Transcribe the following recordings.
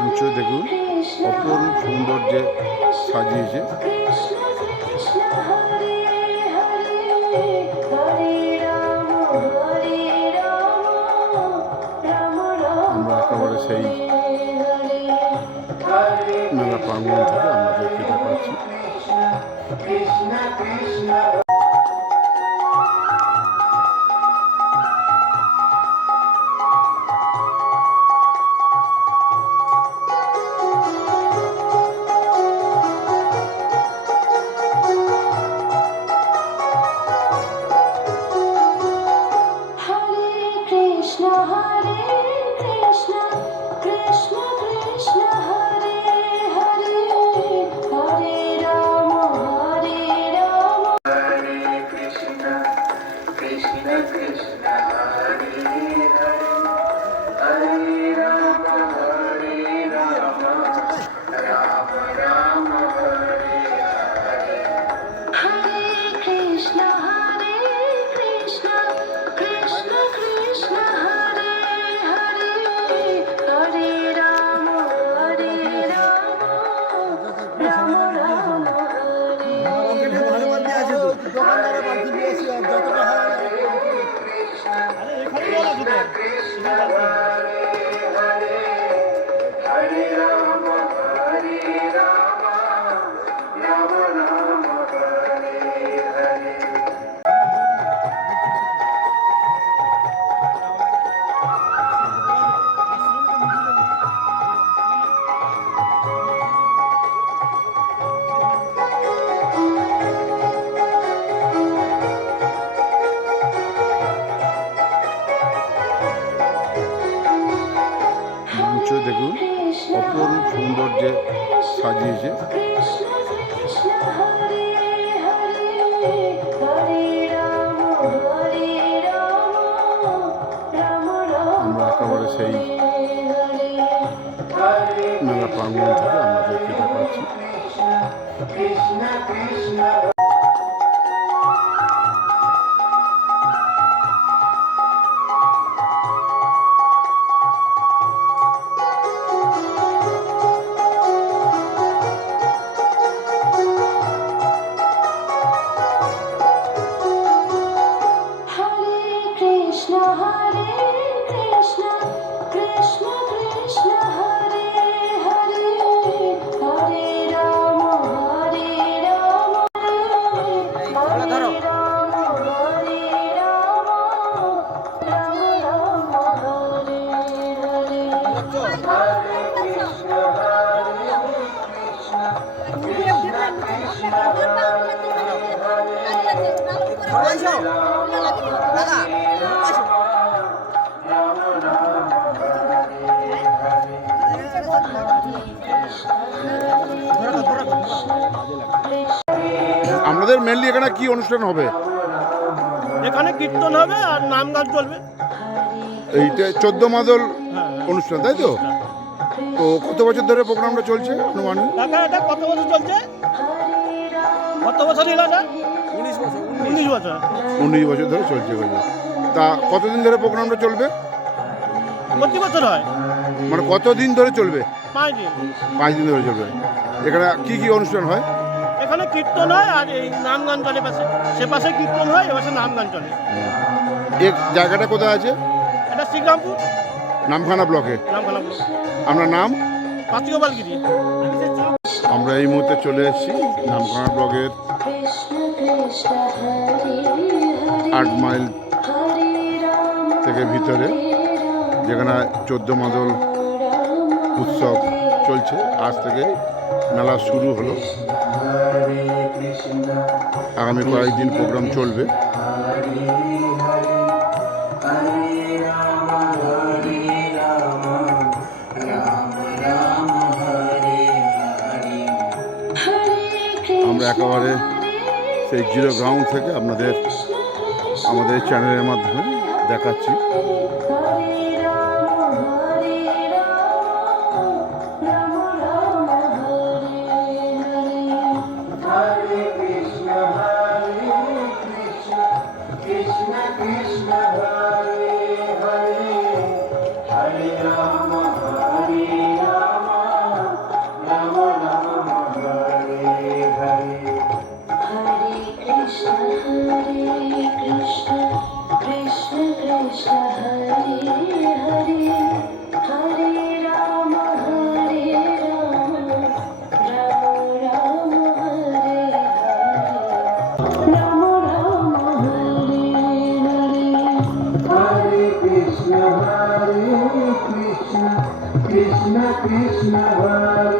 মঞ্চ দেখুন অপরূপ সৌন্দর্যে সাজিয়েছে। আমরা একেবারে সেই মেলা প্রাঙ্গণ থেকে আমরা দেখতে পাচ্ছি। Krishna সেই মেলা প্রাঙ্গণ থেকে আমরা দেখতে পাচ্ছি। Krishna Hare Krishna আপনাদের মেনলি এখানে কি অনুষ্ঠান হবে? এখানে কীর্তন হবে আর নাম গান চলবে। এইটা চোদ্দ মাদল হ্যাঁ অনুষ্ঠান তাই তো? তো কত বছর ধরে প্রোগ্রামটা চলছে অনুমানিক কাকা এটা কত বছর চলছে? কত বছর এটা? উনিশ বছর। উনিশ বছর। উনিশ বছর ধরে চলছে তা কতদিন ধরে প্রোগ্রামটা চলবে? প্রতি বছর হয়। মানে কতদিন ধরে চলবে? পাঁচ দিন। পাঁচ দিন ধরে চলবে। এখানে কি কি অনুষ্ঠান হয়? এখানে কীর্তন হয় আর এই নাম গান চলে পাশে। সে পাশে কীর্তন হয় এ পাশে নাম গান চলে। এক জায়গাটা কোথায় আছে? এটা শ্রীরামপুর। নামখানা ব্লকে। আপনার নাম? আমরা এই মুহূর্তে চলে এসেছি নামখানা ব্লকের আট মাইল থেকে ভিতরে যেখানে চোদ্দ মাদল উৎসব চলছে। আজ থেকে মেলা শুরু হলো। আগামী কয়েকদিন প্রোগ্রাম চলবে। একেবারে সেই জিরো গ্রাউন্ড থেকে আপনাদের আমাদের চ্যানেলের মাধ্যমে দেখাচ্ছি। Krishna world.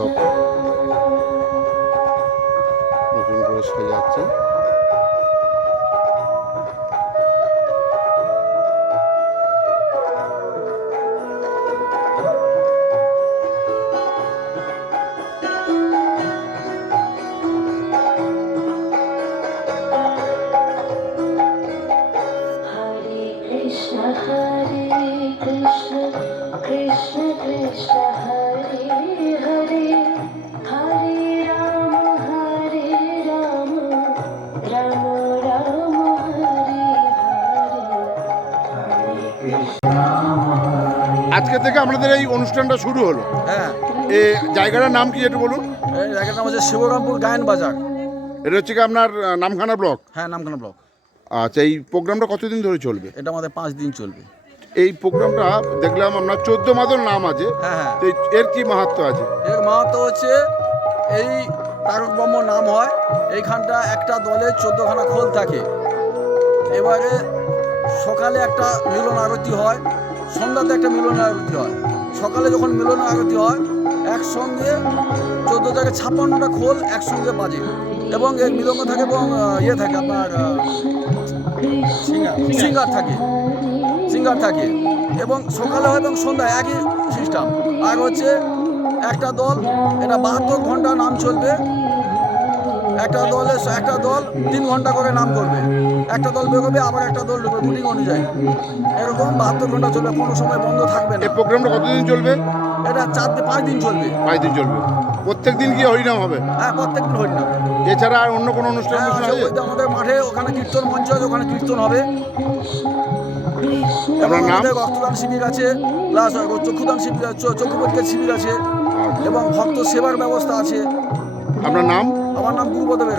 up. আজকে থেকে আপনাদের এই অনুষ্ঠানটা শুরু হলো। হ্যাঁ। এই জায়গাটার নাম কি একটু বলুন? এই জায়গাটার নাম হচ্ছে শিবরামপুর গায়ন বাজার। এটা হচ্ছে কি আপনার নামখানা ব্লক? হ্যাঁ নামখানা ব্লক। আচ্ছা এই প্রোগ্রামটা কতদিন ধরে চলবে? এটা আমাদের পাঁচ দিন চলবে। এই প্রোগ্রামটা দেখলাম আপনার চোদ্দ মাদল নাম আছে। হ্যাঁ হ্যাঁ। তো এর কি মাহাত্ম আছে? এর মাহাতো হচ্ছে এই তারক ব্রহ্ম নাম হয় এইখানটা একটা দলে চোদ্দখানা খোল থাকে। এবারে সকালে একটা মিলন আরতি হয়, সন্ধ্যাতে একটা মিলন আরতি হয়। সকালে যখন মিলন আরতি হয়, একসঙ্গে চোদ্দ থেকে ছাপ্পান্নটা খোল একসঙ্গে বাজে। এবং এর মিলন থাকে এবং ইয়ে থাকে আপনার সিঙ্গার থাকে সিঙ্গার থাকে। এবং সকালে হয় এবং সন্ধ্যায় একই সিস্টেম আর হচ্ছে একটা দল, এটা বাহাত্তর ঘণ্টা নাম চলবে। একটা দলে একটা দল তিন ঘণ্টা করে নাম করবে। একটা দল বেরোবে আবার একটা দল ঢুকবে রুটিন অনুযায়ী এরকম বাহাত্তর ঘণ্টা চলবে কোনো সময় বন্ধ থাকবে না। এই প্রোগ্রামটা কতদিন চলবে? এটা চার দিন পাঁচ দিন চলবে। পাঁচ দিন চলবে। প্রত্যেক দিন কি হরিনাম হবে? হ্যাঁ প্রত্যেক দিন হরিনাম। এছাড়া আর অন্য কোনো অনুষ্ঠান হ্যাঁ আমাদের মাঠে ওখানে কীর্তন মঞ্চ আছে ওখানে কীর্তন হবে। আপনার নাম? রক্তদান শিবির আছে প্লাস চক্ষুদান শিবির আছে চক্ষু পরীক্ষার শিবির আছে এবং ভক্ত সেবার ব্যবস্থা আছে। আপনার নাম? আমার নাম পূর্বদেবের